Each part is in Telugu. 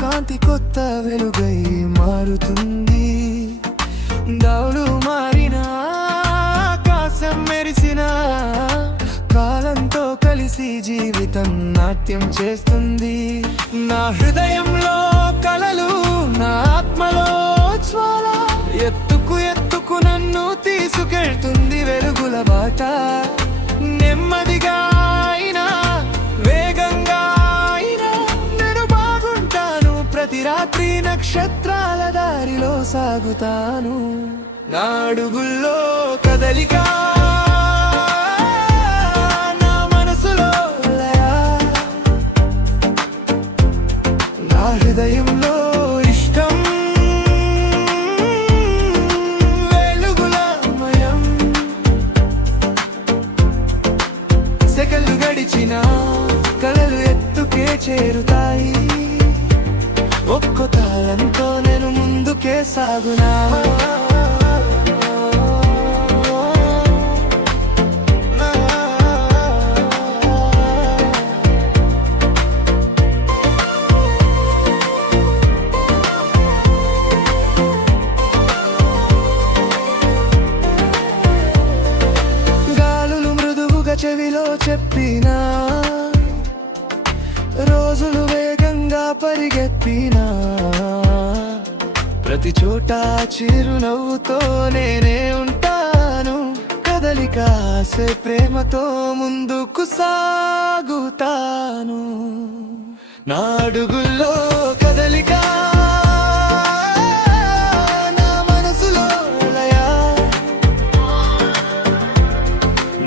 కాంతి కొత్త వెలుగై మారుతుంది. దౌలు మారిన ఆకాశం మెరిసిన కాలంతో కలిసి జీవితం నాట్యం చేస్తుంది. నా హృదయంలో కలలు, నా ఆత్మలో జ్వాల, ఎత్తుకు నన్ను తీసుకెళ్తుంది వెలుగుల బాట. నెమ్మదిగా అయినా వేగంగా అయినా నేను బాగుంటాను. ప్రతి రాత్రి నక్షత్రాల దారిలో సాగుతాను. నా అడుగుల్లో కదలిక, నా మనసులో లయ, నా హృదయంలో ఇష్టం వెలుగులమయం. సెకలు గడిచిన కలలు ఎత్తుకే చేరుతాయి. ఒక్కో తాళంతో నేను ముందుకే సాగునా. గాలులు మృదువుగా చెవిలో చెప్పినా, రోజులు వేగంగా పరిగెత్తినా, ప్రతి చోట చిరునవ్వుతో నేనే ఉంటాను. కదలిక ఆసే ప్రేమతో ముందుకు సాగుతాను. నా అడుగుల్లో కదలిక, నా మనసులో లయ,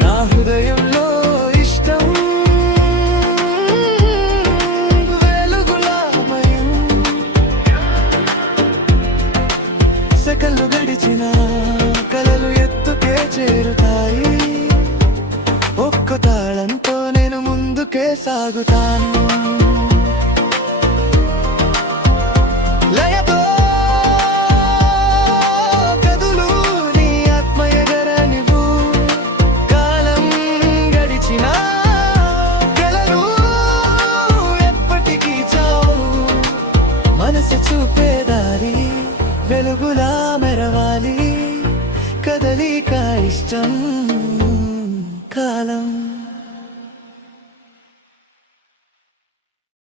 నా హృదయంలో ఇష్టం వెలుగులమయం. సెకలు గడిచిన కలలు ఎత్తుకే చేరుతాయి. ఒక్క తాళంతో నేను ముందుకే సాగుతాను. లయతో కదులు నీ ఆత్మ ఎగరనివ్వు. కాలం గడిచిన కలలు ఎప్పటికీ చావు. మనసు చూపే దారి వెలుగులా మెరవాలి. కదలిక ఇష్టం కాలం.